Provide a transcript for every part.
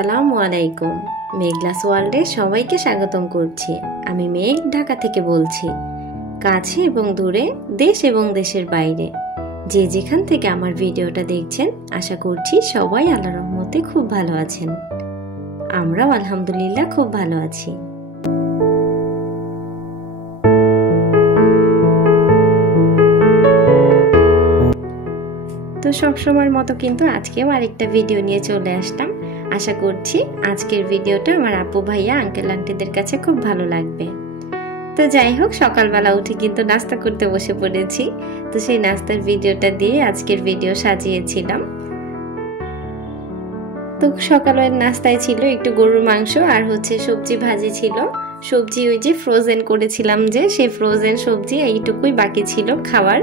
আসসালামু আলাইকুম। মেঘলাস ওয়ার্ল্ডে সবাইকে স্বাগতম করছি। আমি মেঘ, ঢাকা থেকে বলছি। কাছে এবং দূরে, দেশ এবং দেশের বাইরে যে যেখান থেকে আমার ভিডিওটা দেখছেন, আশা করছি সবাই আল্লাহর রহমতে খুব ভালো আছেন। আমরাও আলহামদুলিল্লাহ খুব ভালো আছি। তো সবসময়ের মতো কিন্তু আজকেও আরেকটা ভিডিও নিয়ে চলে আসলাম। আশা করছি আজকের ভিডিওটা আমার আপু ভাইয়া আঙ্কেল আন্টিদের কাছে খুব ভালো লাগবে। তো যাই হোক, সকালবেলা উঠে কিন্তু নাস্তা করতে বসে পড়েছি। তো সেই নাস্তার ভিডিওটা দিয়ে আজকের ভিডিও সাজিয়েছিলাম। তো সকালের নাস্তায় ছিল একটু গরুর মাংস আর সবজি ভাজি ছিল। সবজি ওই যে ফ্রোজেন করেছিলাম, যে সেই ফ্রোজেন সবজি এইটুকুই বাকি ছিল খাওয়ার,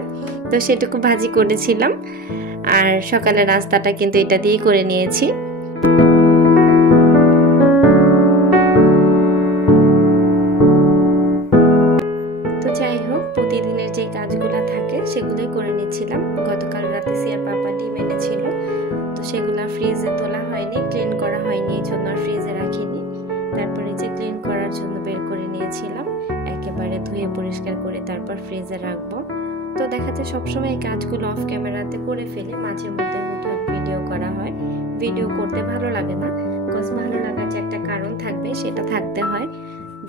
তো সেটুকু ভাজি করেছিলাম। আর সকালের নাস্তাটা কিন্তু এটা দিয়েই করে নিয়েছি। তো যাই হোক, প্রতিদিনের যে কাজগুলো থাকে সেগুলোই করে নিচ্ছিলাম। গতকাল রাতে সিয়ার পাপা ডিম এনেছিল, তো সেগুলো ফ্রিজে তোলা হয়নি, ক্লিন করা হয়নি, এই জন্য আর ফ্রিজে রাখিনি। তারপরে যে ক্লিন করার জন্য বের করে নিয়েছিলাম, একেবারে ধুয়ে পরিষ্কার করে তারপর ফ্রিজে রাখবো। তো দেখা যায় সবসময় এই কাজগুলো অফ ক্যামেরাতে করে ফেলে, মাঝে মধ্যে হুটহাট ভিডিও করা হয়। ভিডিও করতে ভালো লাগে না, বিকজ ভালো লাগার যে একটা কারণ থাকবে সেটা থাকতে হয়।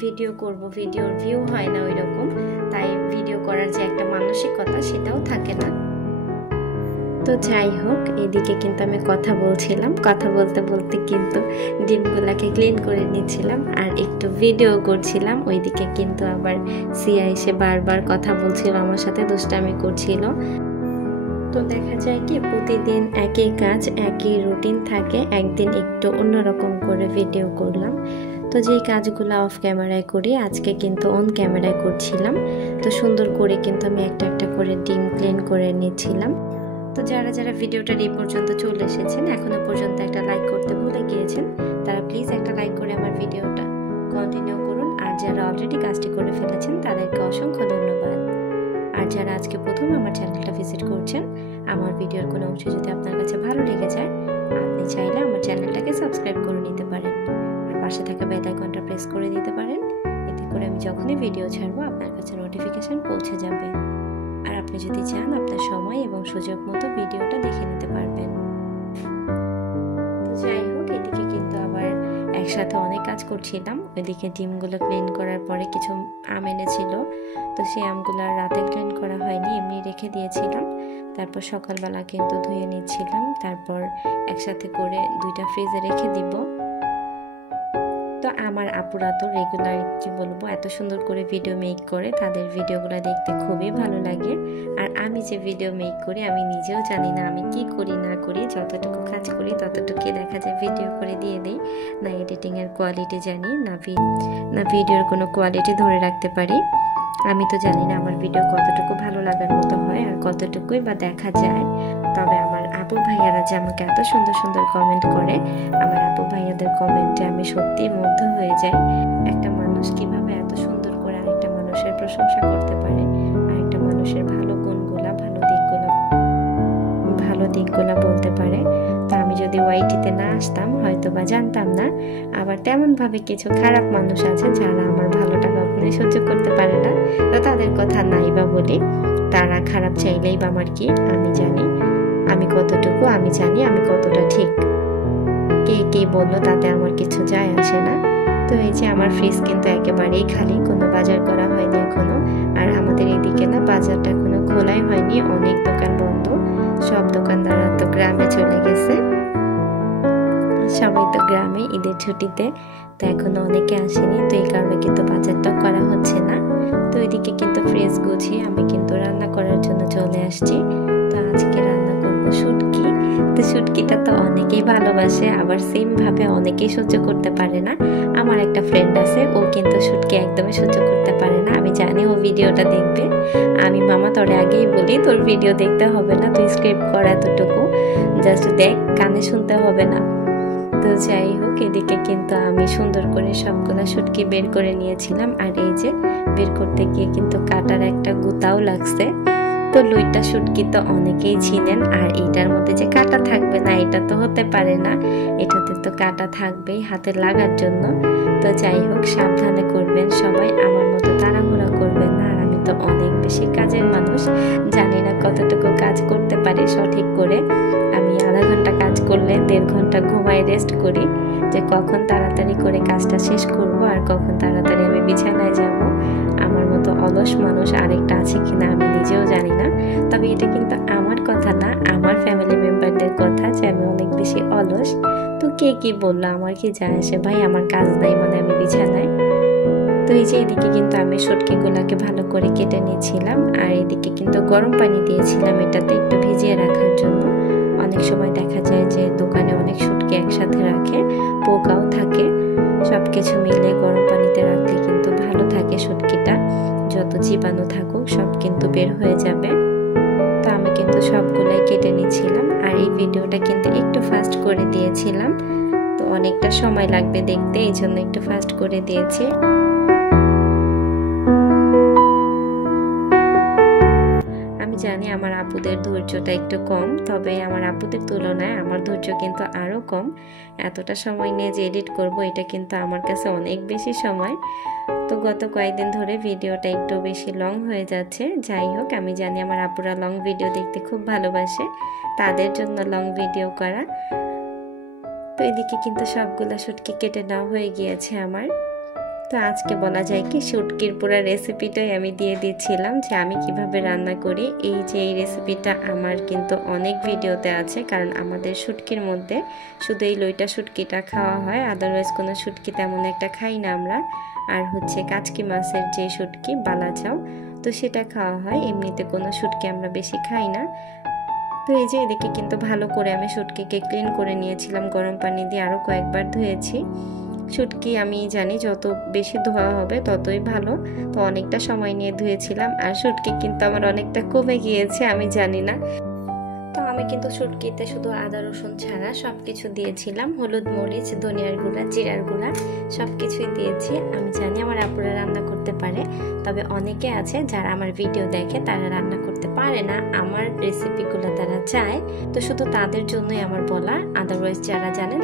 ভিডিও করব, ভিডিওর ভিউ হয় না ওই রকম, তাই ভিডিও করার যে একটা মানসিকতা সেটাও থাকে না। তো যাই হোক, এদিকে কিন্তু আমি কথা বলছিলাম, কথা বলতে বলতে কিন্তু ডিমগুলাকে ক্লিন করে নিচ্ছিলাম আর একটু ভিডিও করছিলাম। ওইদিকে কিন্তু আবার সিয়া এসে বারবার কথা বলছিল আমার সাথে, দুষ্টামি করছিল। তো দেখা যায় কি, প্রতিদিন একই কাজ, একই রুটিন থাকে, একদিন একটু অন্যরকম করে ভিডিও করলাম। তো যেই কাজগুলো অফ ক্যামেরায় করি, আজকে কিন্তু অন ক্যামেরায় করছিলাম। তো সুন্দর করে কিন্তু আমি একটা একটা করে ডিম ক্লিন করে নিচ্ছিলাম। তো যারা যারা ভিডিওটার এই পর্যন্ত চলে এসেছেন, এখনো পর্যন্ত একটা লাইক করতে ভুলে গিয়েছেন, তারা প্লিজ একটা লাইক করে আমার ভিডিওটা কন্টিনিউ করুন। আর যারা অলরেডি কাজটি করে ফেলেছেন তাদেরকে অসংখ্য ধন্যবাদ। আর যারা আজকে প্রথম আমার চ্যানেলটা ভিজিট করছেন, আমার ভিডিওর কোনো অংশ যদি আপনার কাছে ভালো লেগে যায়, আপনি চাইলে আমার চ্যানেলটাকে সাবস্ক্রাইব করে নিতে পারেন আর পাশে থাকা বেল আইকনটা প্রেস করে দিতে পারেন। এতে করে আমি যখনই ভিডিও ছাড়বো আপনার কাছে নোটিফিকেশন পৌঁছে যাবে। আর আপনি যদি চান, আপনার সময় এবং সুযোগ মতো ভিডিওটা দেখে নিতে পারবেন। তো যাই হোক, এদিকে কিন্তু আবার একসাথে অনেক কাজ করছিলাম। ওইদিকে ডিমগুলো ক্লিন করার পরে কিছু আম এনেছিল, তো সেই আমগুলো রাতে ক্লিন করা হয়নি, এমনি রেখে দিয়েছিলাম। তারপর সকালবেলা কিন্তু ধুয়ে নিচ্ছিলাম, তারপর একসাথে করে দুইটা ফ্রিজে রেখে দিব। তো আমার আপুরা তো রেগুলার, কি বলবো, এত সুন্দর করে ভিডিও মেক করে, তাদের ভিডিওগুলো দেখতে খুবই ভালো লাগে। আর আমি যে ভিডিও মেক করি, আমি নিজেও জানি না আমি কি করি না করি, যতটুকু কাজ করি ততটুকুই দেখা যায় ভিডিও করে দিয়ে দিই। না এডিটিংয়ের কোয়ালিটি জানি, না ভিডিওর কোনো কোয়ালিটি ধরে রাখতে পারি। আমি তো জানি না আমার ভিডিও কতটুকু ভালো লাগার মতো হয় আর কতটুকুই বা দেখা যায়। তবে আমার আপু ভাইয়ারা যে আমাকে এত সুন্দর সুন্দর কমেন্ট করে, আমার আপু ভাইয়াদের কমেন্টে আমি সত্যি মুগ্ধ হয়ে যাই। একটা মানুষ কিভাবে এত সুন্দর করে আরেকটা মানুষের প্রশংসা করতে পারে, আরেকটা মানুষের ভালো গুণগুলা, ভালো দিকগুলা বলতে পারে। তো আমি যদি ওয়াইটিতে না আসতাম হয়তো বা জানতাম না। আবার তেমনভাবে কিছু খারাপ মানুষ আছে যারা আমার ভালোটা কখনোই সহ্য করতে পারে না। তো তাদের কথা নাই বা বলি, তারা খারাপ চাইলেই বা আমার কি, আমি জানি আমি কতটুকু, আমি জানি আমি কতটা ঠিক। কে কে বললো তাতে আমার কিছু যায় আসে না। তো এই যে আমার ফ্রিজ কিন্তু একেবারেই খালি, কোনো বাজার করা হয়নি এখনো। আর আমাদের এইদিকে না বাজারটা এখনো খোলাই হয়নি, অনেক দোকান বন্ধ। সব দোকানদাররা তো গ্রামে চলে গেছে, সবাই তো গ্রামে ঈদের ছুটিতে, তো এখনো অনেকে আসেনি। তো এই কারণে কিন্তু বাজারটা করা হচ্ছে না। তো ওইদিকে কিন্তু ফ্রিজ গুছিয়ে আমি কিন্তু রান্না করার জন্য চলে আসছি। তো আজকে রান্না করবো শুটকি। তো শুটকিটা তো অনেকেই ভালোবাসে, আবার সেম ভাবে অনেকেই সহ্য করতে পারে না। আমার একটা ফ্রেন্ড আছে, ও কিন্তু শুটকি একদমই সহ্য করতে পারে না। আমি জানি ও ভিডিওটা দেখবে। আমি মামা তোরে আগেই বলি, তোর ভিডিও দেখতে হবে না, তুই স্ক্রিপ্ট কর এতটুকু, জাস্ট দেখ, কানে শুনতে হবে না। তো যাই হোক, এদিকে কিন্তু আমি সুন্দর করে সবগুলা শুটকি বের করে নিয়েছিলাম। আর এই যে বের করতে গিয়ে কিন্তু কাটার একটা গুতাও লাগছে। তো লইটা শুটকি তো অনেকেই চিনেন, আর এটার মধ্যে যে কাঁটা থাকবে না এটা তো হতে পারে না, এটাতে তো কাঁটা থাকবেই হাতে লাগার জন্য। তো যাই হোক, সাবধানে করবেন সবাই, আমার মতো তাড়াহুড়া করবেন না। আর আমি তো অনেক বেশি কাজের মানুষ, জানি না কতটুকু কাজ করতে পারি সঠিক করে। আমি আধা ঘন্টা কাজ করলে 1.5 ঘন্টা ঘুমাই, রেস্ট করি, যে কখন তাড়াতাড়ি করে কাজটা শেষ করব আর কখন তাড়াতাড়ি আমি বিছানায় যাব। আমার মতো অলস মানুষ আরেকটা আছে কিনা আমি নিজেও জানি না, তবে এটা কিন্তু আমার কথা না, আমার ফ্যামিলি মেম্বারদের কথা যে আমি অনেক বেশি অলস। তো কে কি বললো, আমার কি যায় আসে ভাই, আমার কাজ নাই মানে আমি বিছানায়। তো এই যে এদিকে কিন্তু আমি শুটকিগুলোকে ভালো করে কেটে নিয়েছিলাম, আর এদিকে কিন্তু গরম পানি দিয়েছিলাম এটাতে একটু ভিজিয়ে রাখার জন্য। অনেক সময় দেখা যায় যে দোকানে অনেক শুটকি একসাথে রাখে, পোকাও থাকে। সব কিছু মিলে গরম পানিতে রাখলে কিন্তু ভালো থাকে শুটকিটা, যত জীবাণু থাকুক সব কিন্তু বের হয়ে যাবে। তো আমি কিন্তু সবগুলাই কেটে নিয়েছিলাম, আর এই ভিডিওটা কিন্তু একটু ফাস্ট করে দিয়েছিলাম, তো অনেকটা সময় লাগবে দেখতে, এই জন্য একটু ফাস্ট করে দিয়েছি। জানি আমার আপুদের ধৈর্যটা একটু কম, তবে আমার আপুদের তুলনায় আমার ধৈর্য কিন্তু আরও কম। এতটা সময় নিয়ে যে এডিট করব এটা কিন্তু আমার কাছে অনেক বেশি সময়। তো গত কয়েকদিন ধরে ভিডিওটা একটু বেশি লং হয়ে যাচ্ছে। যাই হোক, আমি জানি আমার আপুরা লং ভিডিও দেখতে খুব ভালোবাসে, তাদের জন্য লং ভিডিও করা। তো এদিকে কিন্তু সবগুলা শুটকি কেটে নেওয়া হয়ে গিয়েছে আমার। তো আজকে বলা যায় কি শুটকির পুরো রেসিপিটাই আমি দিয়ে দিচ্ছিলাম যে আমি কিভাবে রান্না করি। এই যে এই রেসিপিটা আমার কিন্তু অনেক ভিডিওতে আছে, কারণ আমাদের শুটকির মধ্যে শুধু এই লইটা শুটকিটা খাওয়া হয়, আদারওয়াইজ কোনো শুটকি তেমন একটা খাই না আমরা। আর হচ্ছে কাচকি মাছের যে শুটকি বালাচাও, তো সেটা খাওয়া হয়, এমনিতে কোনো শুটকি আমরা বেশি খাই না। তো এই যে এদিকে কিন্তু ভালো করে আমি শুটকিকে ক্লিন করে নিয়েছিলাম গরম পানি দিয়ে, আরও কয়েকবার ধুয়েছি। শুটকি আমি জানি যত বেশি ধোয়া হবে ততই ভালো, তো অনেকটা সময় নিয়ে ধুয়েছিলাম। আর শুটকি কিন্তু আমার অনেকটা কমে গিয়েছে, আমি জানি না। তো আমি কিন্তু শুটকিতে শুধু আদা রসুন ছাড়া সব কিছু দিয়েছিলাম, হলুদ মরিচ ধনিয়ার গুঁড়া জিরার গুঁড়া সব কিছুই দিয়েছি। আমি জানি আমার আপুরা রান্না করতে পারে, তবে অনেকে আছে যারা আমার ভিডিও দেখে তারা রান্না করতে পারে না, আমার রেসিপিগুলো তারা চায়। তো শুধু তাদের জন্যই আমার বলা, আদারওয়াইজ যারা জানেন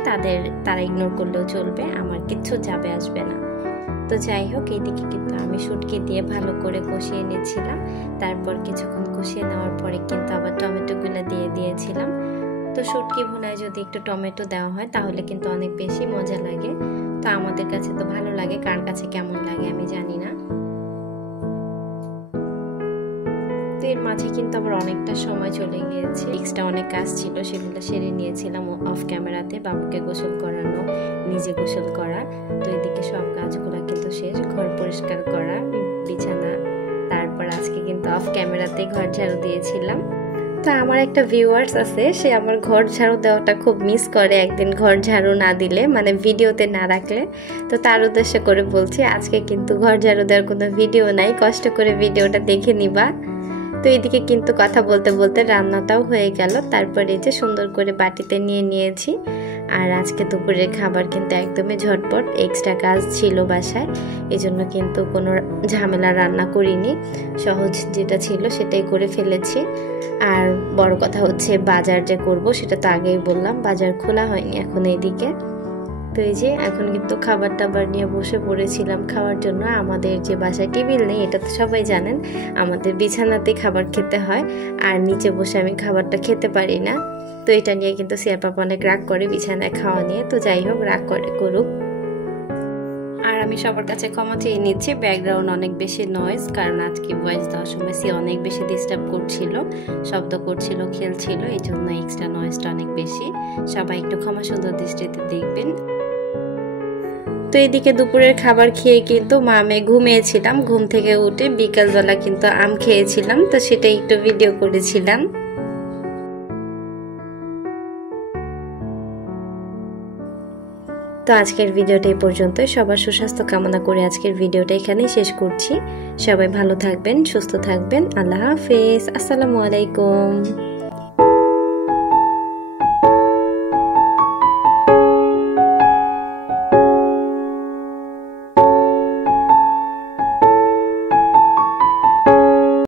তারা ইগনোর করলেও চলবে, আমার কিচ্ছু যাবে আসবে না। তো যাই হোক, এইদিকে কিন্তু আমি শুটকি দিয়ে ভালো করে কষিয়ে নিচ্ছিলাম। তারপর কিছুক্ষণ কষিয়ে নেওয়ার পরে কিন্তু আবার টমেটোগুলো দিয়ে দিয়েছিলাম। তো শুটকি ভুনায় যদি একটু টমেটো দেওয়া হয় তাহলে কিন্তু অনেক বেশি মজা লাগে। তো আমাদের কাছে তো ভালো লাগে, কার কাছে কেমন লাগে আমি জানি না। তো এর মাঝে কিন্তু আবার অনেকটা সময় চলে গিয়েছে, এক্সট্রা অনেক কাজ ছিল, সেগুলো সেরে নিয়েছিলাম অফ ক্যামেরাতে। বাবুকে গোসল করানো, নিজে গোসল করা, তো এদিকে সব কাজগুলো কিন্তু শেষ। ঘর পরিষ্কার করা, বিছানা, তারপর আজকে কিন্তু অফ ক্যামেরাতে ঘর ঝাড়ু দিয়েছিলাম। তো আমার একটা ভিউয়ার্স আছে, সে আমার ঘর ঝাড়ু দেওয়াটা খুব মিস করে, একদিন ঘর ঝাড়ু না দিলে, মানে ভিডিওতে না রাখলে। তো তার উদ্দেশ্য করে বলছি, আজকে কিন্তু ঘর ঝাড়ু দেওয়ার কোনো ভিডিও নাই, কষ্ট করে ভিডিওটা দেখে নিবা। তো এদিকে কিন্তু কথা বলতে বলতে রান্নাটাও হয়ে গেল। তারপরে এই যে সুন্দর করে বাটিতে নিয়ে নিয়েছি। আর আজকে দুপুরের খাবার কিন্তু একদমই ঝটপট, এক্সট্রা কাজ ছিল বাসায়, এই জন্য কিন্তু কোনো ঝামেলা রান্না করিনি, সহজ যেটা ছিল সেটাই করে ফেলেছি। আর বড় কথা হচ্ছে বাজার যে করব সেটা তো আগেই বললাম, বাজার খোলা হয়নি এখন এইদিকে। তো এই যে এখন কিন্তু খাবার টাবার নিয়ে বসে পড়েছিলাম খাওয়ার জন্য। আমাদের যে বাসায় টেবিল নেই এটা তো সবাই জানেন, আমাদের বিছানাতে খাবার খেতে হয়, আর নিচে বসে আমি খাবারটা খেতে পারি না। তো এটা নিয়ে কিন্তু সিয়ার পাপা অনেক রাগ করে বিছানায় খাওয়া নিয়ে। তো যাই হোক, রাগ করুক। আর আমি সবার কাছে ক্ষমা চেয়ে নিচ্ছি, ব্যাকগ্রাউন্ড অনেক বেশি নয়েজ, কারণ আজকে ভয়েস দেওয়ার সময় সে অনেক বেশি ডিস্টার্ব করছিল, শব্দ করছিল, খেলছিল, এই জন্য এক্সট্রা নয়েজটা অনেক বেশি। সবাই একটু ক্ষমা সুন্দর দৃষ্টিতে দেখবেন। তো এদিকে দুপুরের খাবার খেয়ে কিন্তু আমি ঘুমিয়েছিলাম, ঘুম থেকে উঠে বিকালবেলা কিন্তু আম খেয়েছিলাম, তো সেটা একটু ভিডিও করেছিলাম। তো আজকের ভিডিওটা এই পর্যন্তই। সবার সুস্বাস্থ্য কামনা করে আজকের ভিডিওটা এখানেই শেষ করছি। সবাই ভালো থাকবেন, সুস্থ থাকবেন। আল্লাহ হাফেজ, আসসালামু আলাইকুম।